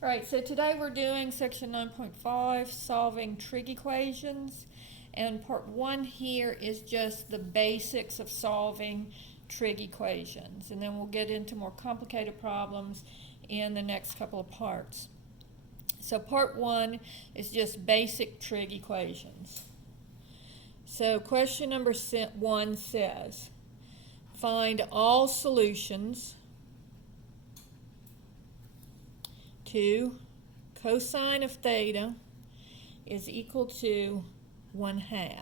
All right, so today we're doing section 9.5, solving trig equations. And part one here is just the basics of solving trig equations. And then we'll get into more complicated problems in the next couple of parts. So part one is just basic trig equations. So question number one says, find all solutions to cosine of theta is equal to 1/2.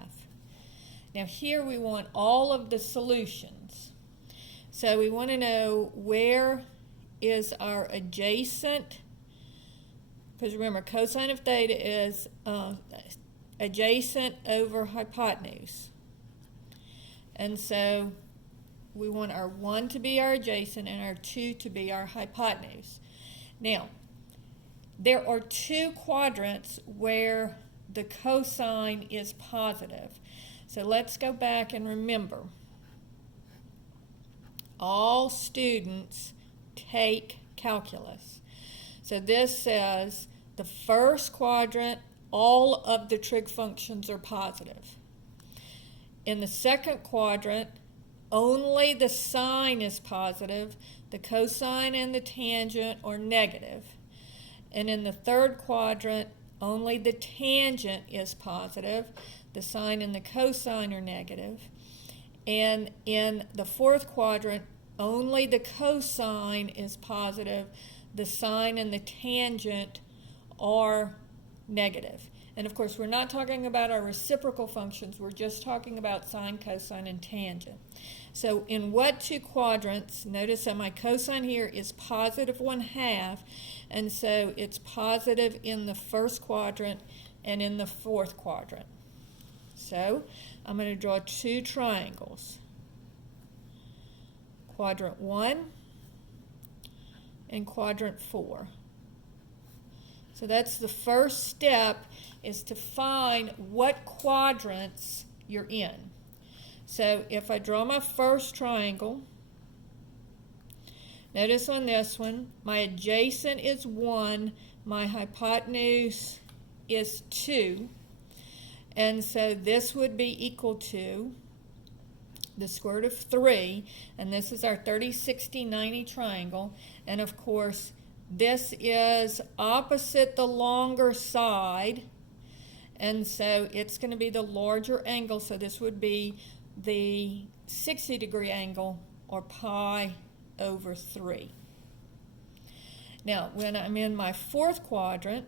Now here we want all of the solutions. So we want to know where is our adjacent, because remember cosine of theta is adjacent over hypotenuse. And so we want our 1 to be our adjacent and our 2 to be our hypotenuse. Now, there are two quadrants where the cosine is positive. So let's go back and remember. All students take calculus. So this says the first quadrant, all of the trig functions are positive. In the second quadrant, only the sine is positive, the cosine and the tangent are negative. And in the third quadrant, only the tangent is positive, the sine and the cosine are negative. And in the fourth quadrant, only the cosine is positive, the sine and the tangent are negative. And of course, we're not talking about our reciprocal functions, we're just talking about sine, cosine, and tangent. So in what two quadrants, notice that my cosine here is positive 1/2, and so it's positive in the first quadrant and in the fourth quadrant. So I'm going to draw two triangles. Quadrant 1 and quadrant 4. So that's the first step, is to find what quadrants you're in. So if I draw my first triangle, notice on this one, my adjacent is 1, my hypotenuse is 2, and so this would be equal to the square root of 3, and this is our 30, 60, 90 triangle, and of course this is opposite the longer side, and so it's going to be the larger angle, so this would be the 60-degree angle, or pi over 3. Now, when I'm in my fourth quadrant,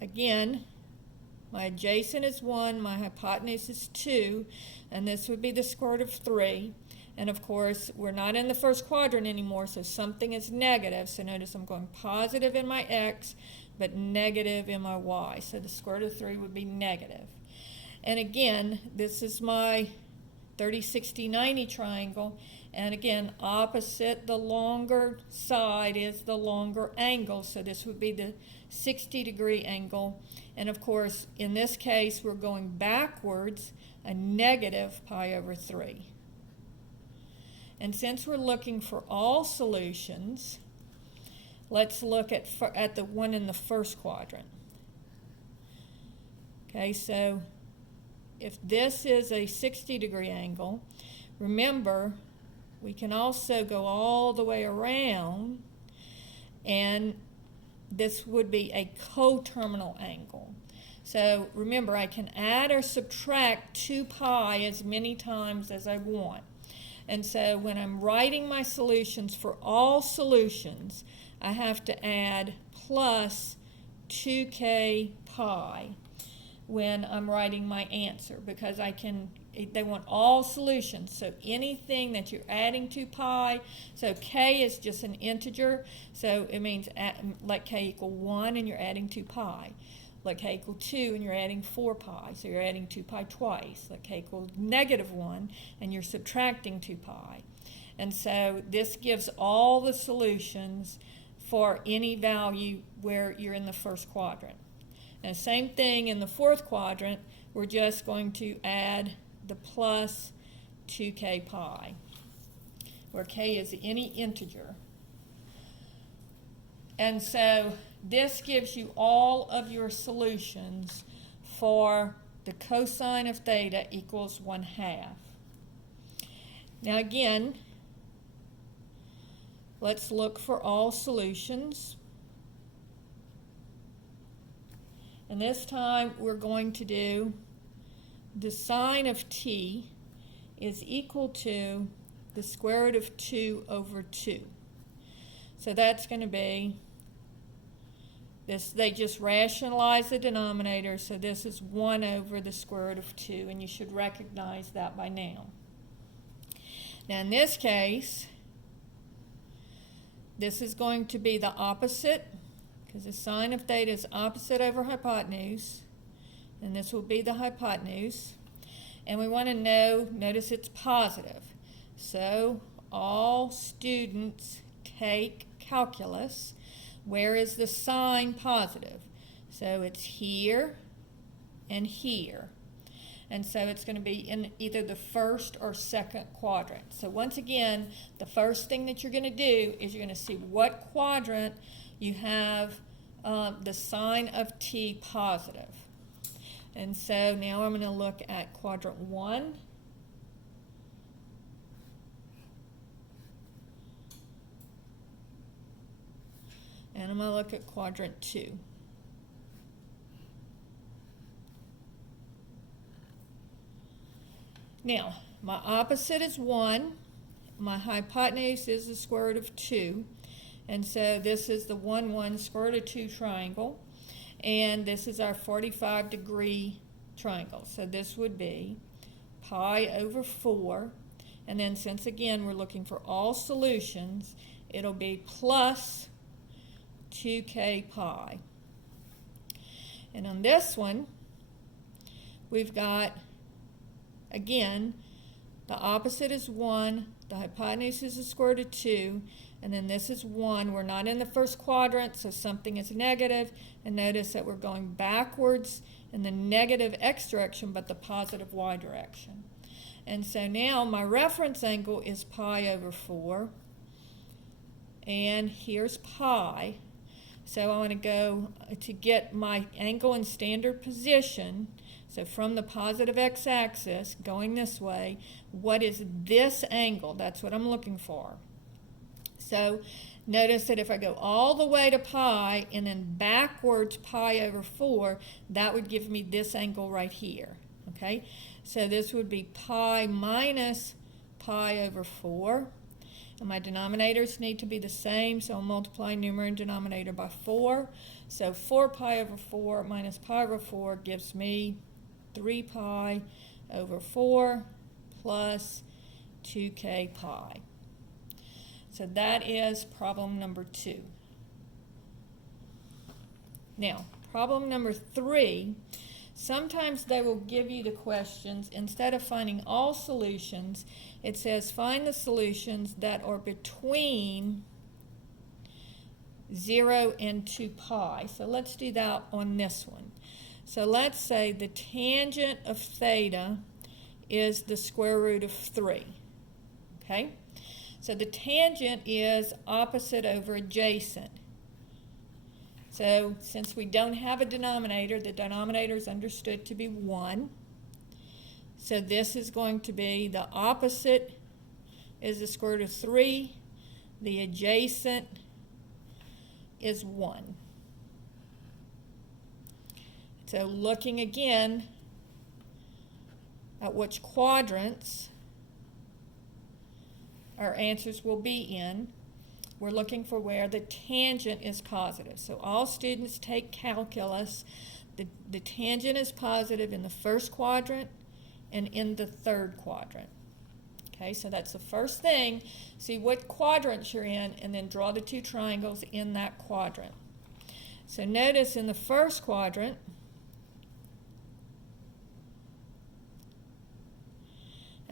again, my adjacent is 1, my hypotenuse is 2, and this would be the square root of 3. And of course, we're not in the first quadrant anymore, so something is negative. So notice I'm going positive in my x, but negative in my y. So the square root of 3 would be negative. And again, this is my 30, 60, 90 triangle. And again, opposite the longer side is the longer angle. So this would be the 60-degree angle. And of course, in this case, we're going backwards, a negative pi over 3. And since we're looking for all solutions, let's look at the one in the first quadrant. Okay, so if this is a 60-degree angle, remember, we can also go all the way around, and this would be a coterminal angle. So remember, I can add or subtract 2 pi as many times as I want. And so when I'm writing my solutions for all solutions, I have to add plus 2k pi when I'm writing my answer, because they want all solutions. So anything that you're adding to pi, so k is just an integer, so it means let k equal 1 and you're adding 2 pi. Let k equal 2 and you're adding 4 pi, so you're adding 2 pi twice. Let k equal -1 and you're subtracting 2 pi. And so this gives all the solutions for any value where you're in the first quadrant. Now, same thing in the fourth quadrant, we're just going to add the plus 2k pi, where k is any integer. And so this gives you all of your solutions for the cosine of theta equals 1/2. Now again, let's look for all solutions. And this time we're going to do the sine of t is equal to the square root of 2 over 2. So that's going to be this. They just rationalize the denominator, so this is 1 over the square root of 2, and you should recognize that by now. Now in this case, this is going to be the opposite, because the sine of theta is opposite over hypotenuse, and this will be the hypotenuse. And we want to know, notice it's positive. So all students take calculus. Where is the sign positive? So it's here and here. And so it's going to be in either the first or second quadrant. So once again, the first thing that you're going to do is you're going to see what quadrant you have the sign of t positive. And so now I'm going to look at quadrant 1. And I'm going to look at quadrant 2. Now, my opposite is 1. My hypotenuse is the square root of 2. And so this is the 1, 1 square root of 2 triangle. And this is our 45-degree triangle. So this would be pi over 4. And then since, again, we're looking for all solutions, it'll be plus 2k pi. And on this one, we've got, again, the opposite is 1, the hypotenuse is the square root of 2, and then this is 1. We're not in the first quadrant, so something is negative. And notice that we're going backwards in the negative x direction, but the positive y direction. And so now my reference angle is pi over 4. And here's pi. So I want to go to get my angle in standard position. So from the positive x-axis, going this way, what is this angle? That's what I'm looking for. So notice that if I go all the way to pi and then backwards pi over 4, that would give me this angle right here. Okay? So this would be pi minus pi over 4. And my denominators need to be the same, so I'll multiply numerator and denominator by 4. So 4 pi over 4 minus pi over 4 gives me 3 pi over 4 plus 2k pi. So that is problem number 2. Now, problem number 3, sometimes they will give you the questions, instead of finding all solutions, it says find the solutions that are between 0 and 2 pi. So let's do that on this one. So let's say the tangent of theta is the square root of 3. Okay? So the tangent is opposite over adjacent. So since we don't have a denominator, the denominator is understood to be 1. So this is going to be the opposite is the square root of 3. The adjacent is 1. So looking again at which quadrants our answers will be in, we're looking for where the tangent is positive. So all students take calculus. The tangent is positive in the first quadrant and in the third quadrant. Okay, so that's the first thing. See what quadrants you're in and then draw the two triangles in that quadrant. So notice in the first quadrant,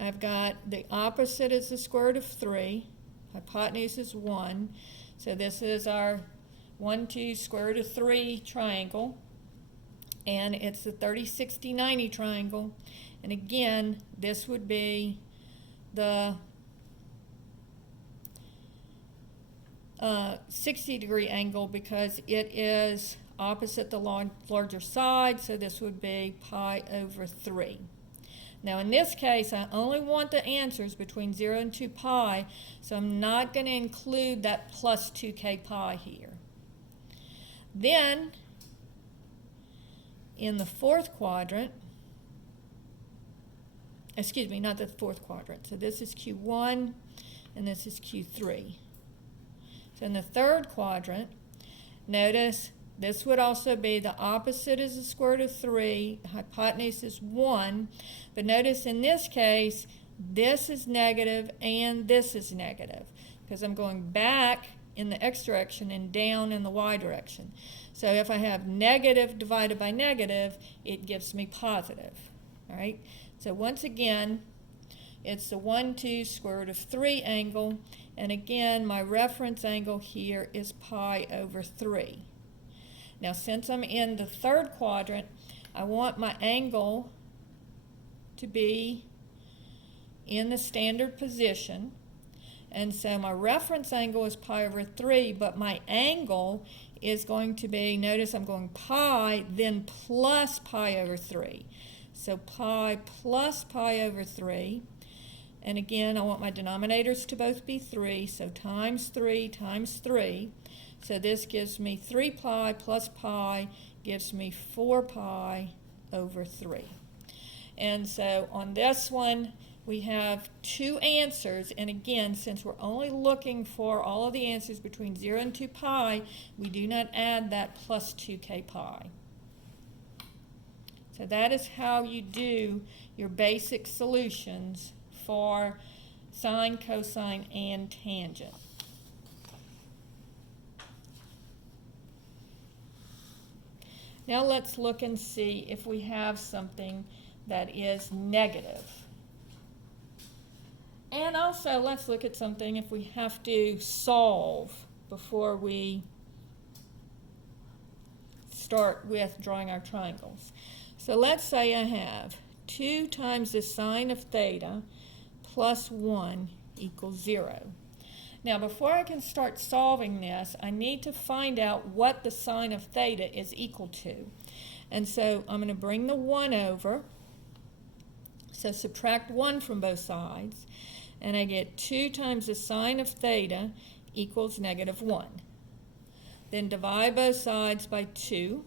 I've got the opposite is the square root of 3. Hypotenuse is 1. So this is our 1, 2 square root of 3 triangle. And it's the 30, 60, 90 triangle. And again, this would be the 60-degree angle because it is opposite the larger side, so this would be pi over 3. Now in this case, I only want the answers between 0 and 2 pi, so I'm not going to include that plus 2k pi here. Then, in the fourth quadrant, excuse me, not the fourth quadrant, so this is Q1 and this is Q3. So in the third quadrant, notice this would also be the opposite is the square root of 3, hypotenuse is 1, but notice in this case, this is negative and this is negative because I'm going back in the x direction and down in the y direction. So if I have negative divided by negative, it gives me positive. All right. So once again, it's the 1, 2 square root of 3 angle, and again, my reference angle here is pi over 3. Now, since I'm in the third quadrant, I want my angle to be in the standard position. And so my reference angle is pi over 3, but my angle is going to be, notice I'm going pi, then plus pi over 3. So pi plus pi over 3. And again, I want my denominators to both be 3, so times 3 times 3. So this gives me 3 pi plus pi gives me 4 pi over 3. And so on this one, we have two answers. And again, since we're only looking for all of the answers between 0 and 2 pi, we do not add that plus 2k pi. So that is how you do your basic solutions for sine, cosine, and tangent. Now let's look and see if we have something that is negative. And also let's look at something if we have to solve before we start with drawing our triangles. So let's say I have 2 times the sine of theta plus 1 equals 0. Now, before I can start solving this, I need to find out what the sine of theta is equal to. And so I'm going to bring the 1 over. So subtract 1 from both sides. And I get 2 times the sine of theta equals negative 1. Then divide both sides by 2.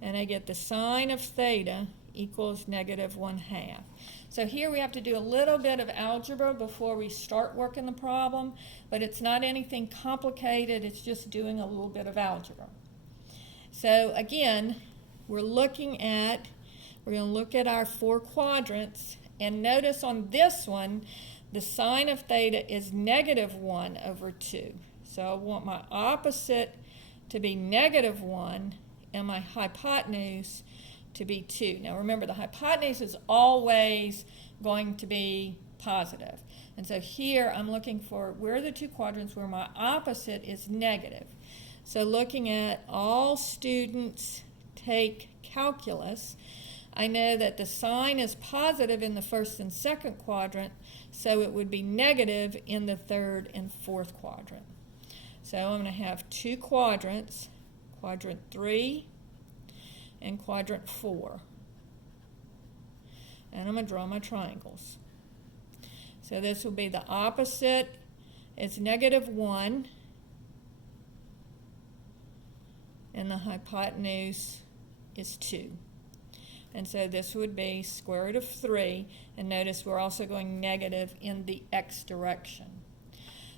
And I get the sine of theta equals negative 1/2. So here we have to do a little bit of algebra before we start working the problem, but it's not anything complicated, it's just doing a little bit of algebra. So again, we're going to look at our 4 quadrants, and notice on this one, the sine of theta is negative 1 over 2. So I want my opposite to be negative 1 and my hypotenuse to be 2. Now remember, the hypotenuse is always going to be positive. And so here I'm looking for where are the 2 quadrants where my opposite is negative. So looking at all students take calculus, I know that the sine is positive in the first and second quadrant, so it would be negative in the third and fourth quadrant. So I'm going to have 2 quadrants, quadrant 3 and quadrant 4. And I'm going to draw my triangles. So this will be the opposite. It's negative 1. And the hypotenuse is 2. And so this would be square root of 3. And notice we're also going negative in the x direction.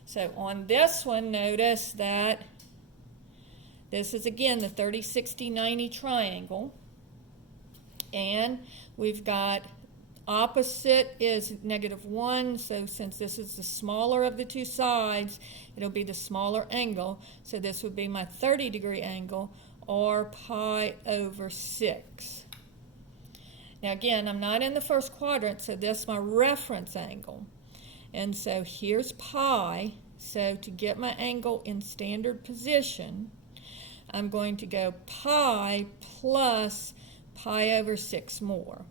So on this one, notice that this is, again, the 30, 60, 90 triangle. And we've got opposite is negative 1. So since this is the smaller of the 2 sides, it'll be the smaller angle. So this would be my 30-degree angle, or pi over 6. Now, again, I'm not in the first quadrant, so this is my reference angle. And so here's pi. So to get my angle in standard position, I'm going to go pi plus pi over 6 more.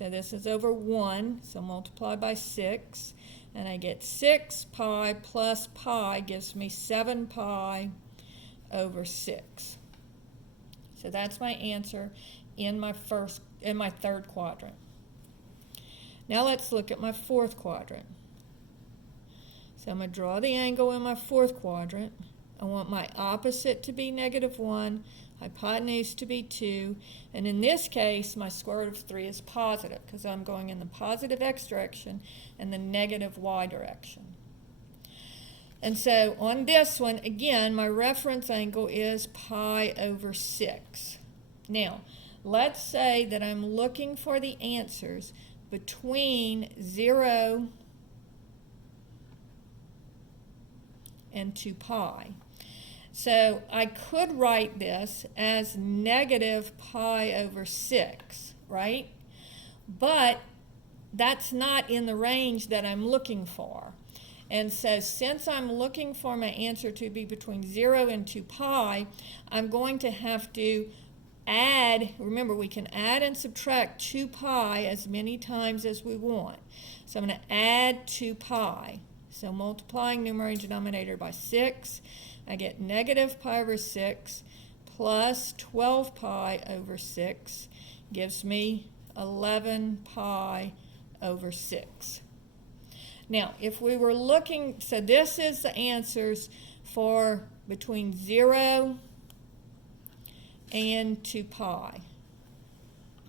So this is over 1, so multiply by 6. And I get 6 pi plus pi gives me 7 pi over 6. So that's my answer in my third quadrant. Now let's look at my fourth quadrant. So I'm going to draw the angle in my fourth quadrant. I want my opposite to be -1, hypotenuse to be 2, and in this case my square root of 3 is positive because I'm going in the positive x direction and the negative y direction. And so on this one, again, my reference angle is pi over 6. Now, let's say that I'm looking for the answers between 0 and 2 pi. So I could write this as negative pi over 6, right? But that's not in the range that I'm looking for. And so since I'm looking for my answer to be between 0 and 2 pi, I'm going to have to add, remember we can add and subtract 2 pi as many times as we want. So I'm going to add 2 pi. So multiplying numerator and denominator by 6, I get negative pi over 6 plus 12 pi over 6 gives me 11 pi over 6. Now, if we were looking, so this is the answers for between 0 and 2 pi.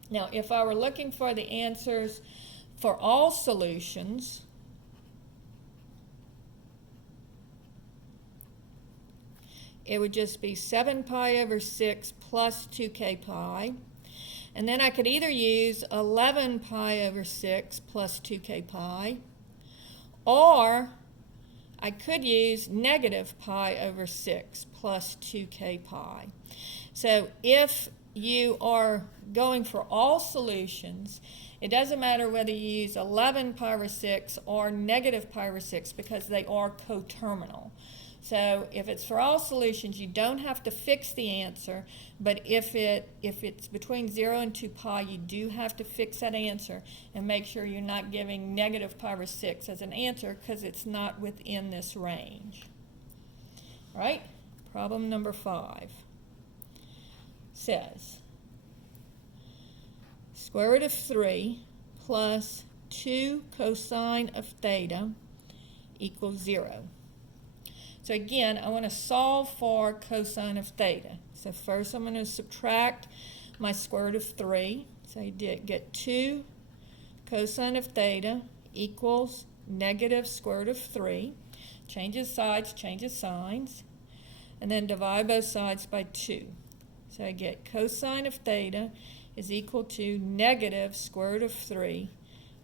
Now, if I were looking for the answers for all solutions, it would just be 7 pi over 6 plus 2k pi. And then I could either use 11 pi over 6 plus 2k pi, or I could use negative pi over 6 plus 2k pi. So if you are going for all solutions, it doesn't matter whether you use 11 pi over 6 or negative pi over 6 because they are coterminal. So if it's for all solutions, you don't have to fix the answer, but if it's between 0 and 2 pi, you do have to fix that answer and make sure you're not giving negative pi over 6 as an answer because it's not within this range. All right, problem number 5 says square root of 3 plus 2 cosine of theta equals 0. So again, I want to solve for cosine of theta. So first I'm going to subtract my square root of 3. So I did get 2 cosine of theta equals negative square root of 3. Changes sides, changes signs. And then divide both sides by 2. So I get cosine of theta is equal to negative square root of 3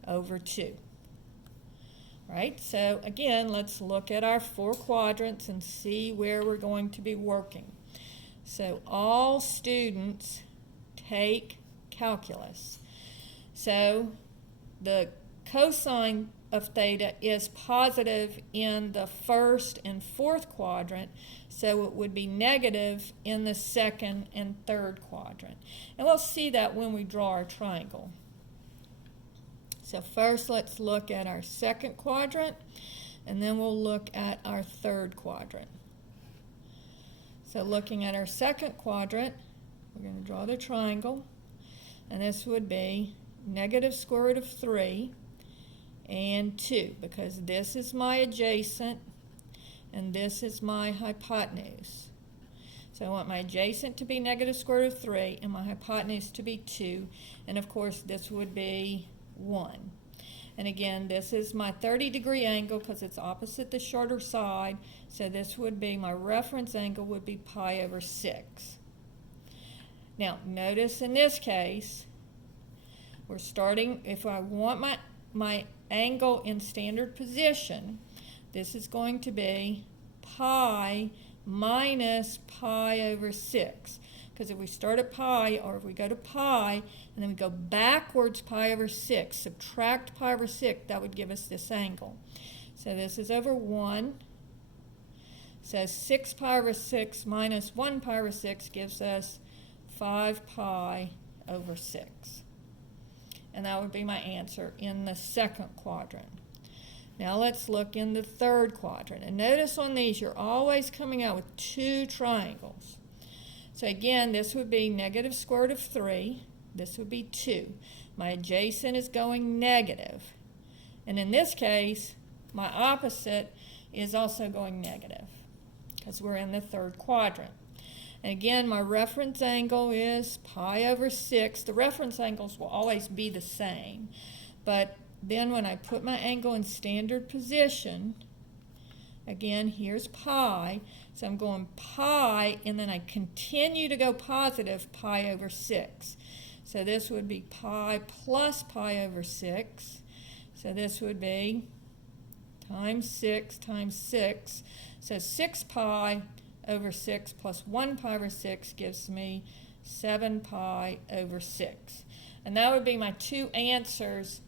over 2. Right, so again, let's look at our 4 quadrants and see where we're going to be working. So all students take calculus. So the cosine of theta is positive in the first and fourth quadrant, so it would be negative in the second and third quadrant. And we'll see that when we draw our triangle. So first let's look at our second quadrant, and then we'll look at our third quadrant. So looking at our second quadrant, we're going to draw the triangle, and this would be negative square root of 3 and 2, because this is my adjacent and this is my hypotenuse. So I want my adjacent to be negative square root of 3 and my hypotenuse to be 2, and of course this would be 1. And again, this is my 30-degree angle because it's opposite the shorter side, so this would be, my reference angle would be pi over 6. Now, notice in this case, we're starting, if I want my angle in standard position, this is going to be pi minus pi over 6. Because if we start at pi, or if we go to pi, and then we go backwards pi over 6, subtract pi over 6, that would give us this angle. So this is over 1. So 6 pi over 6 minus 1 pi over 6 gives us 5 pi over 6. and that would be my answer in the second quadrant. Now let's look in the third quadrant. And notice on these, you're always coming out with two triangles. So again, this would be negative square root of 3. This would be 2. My adjacent is going negative. And in this case, my opposite is also going negative because we're in the third quadrant. And again, my reference angle is pi over 6. The reference angles will always be the same. But then when I put my angle in standard position, again, here's pi. So I'm going pi, and then I continue to go positive pi over 6. So this would be pi plus pi over 6. So this would be times 6 times 6. So 6 pi over 6 plus 1 pi over 6 gives me 7 pi over 6. And that would be my two answers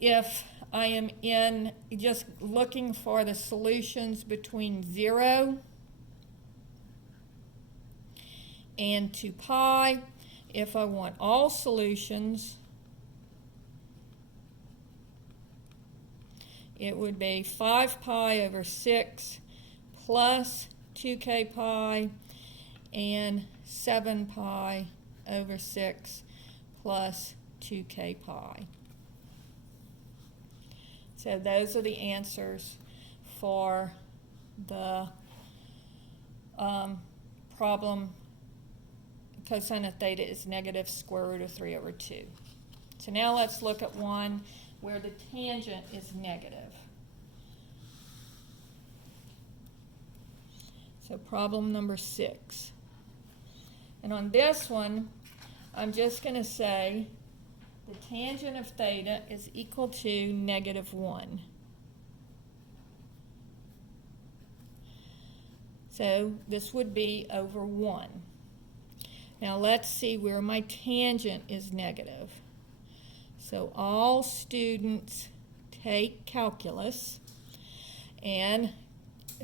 if I am in just looking for the solutions between 0 and 2 pi. If I want all solutions, it would be 5 pi over 6 plus 2k pi and 7 pi over 6 plus 2k pi. So those are the answers for the problem cosine of theta is negative square root of 3 over 2. So now let's look at one where the tangent is negative. So problem number 6. And on this one, I'm just going to say the tangent of theta is equal to negative 1. So this would be over 1. Now let's see where my tangent is negative. So all students take calculus, and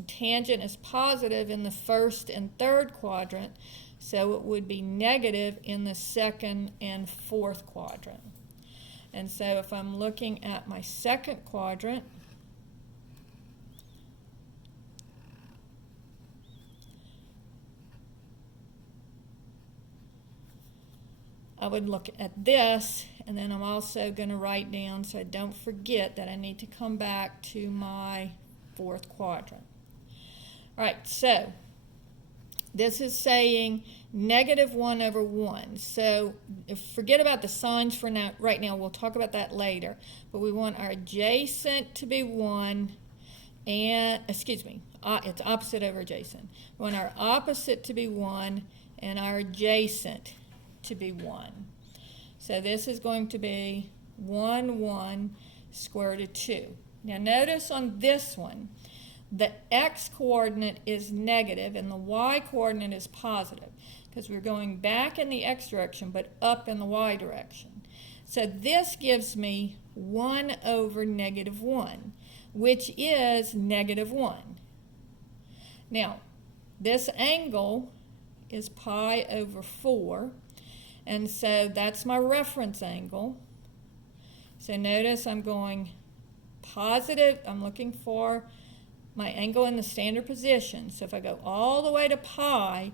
tangent is positive in the first and third quadrant, so it would be negative in the second and fourth quadrant. And so if I'm looking at my second quadrant, I would look at this, and then I'm also going to write down so I don't forget that I need to come back to my fourth quadrant. All right, so this is saying negative 1 over 1. So forget about the signs for now. Right now, we'll talk about that later. But we want our adjacent to be 1, and, it's opposite over adjacent. We want our opposite to be 1 and our adjacent to be 1. So this is going to be 1, 1 square root of 2. Now notice on this one, the x-coordinate is negative and the y-coordinate is positive because we're going back in the x direction but up in the y direction. So this gives me 1 over negative 1, which is negative 1. Now, this angle is pi over 4, and so that's my reference angle. So notice I'm going positive. I'm looking for my angle in the standard position. So if I go all the way to pi,